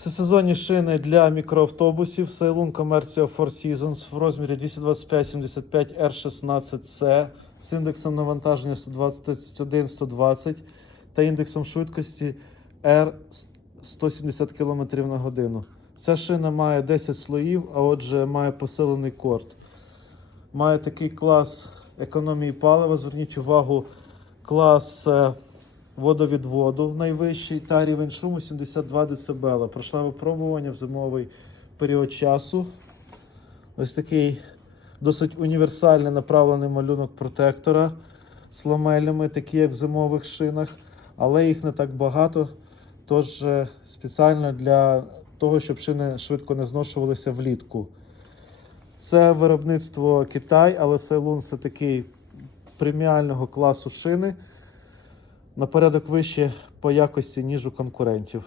Всесезонні шини для мікроавтобусів Ceylon Commercio Four Seasons в розмірі 225-75 R16C з індексом навантаження 121-120 та індексом швидкості R 170 км на годину. Ця шина має 10 слоїв, а отже має посилений корд. Має такий клас економії палива. Зверніть увагу, клас е, водовідводу найвищий та рівень шуму 72 дБ. Пройшла випробування в зимовий період часу. Ось такий досить універсальний направлений малюнок протектора з ламелями, такі як в зимових шинах, але їх не так багато. Тож е, спеціально для того, щоб шини швидко не зношувалися влітку. Це виробництво Китай, але Ceylon це такий преміального класу шини на порядок вище по якості, ніж у конкурентів.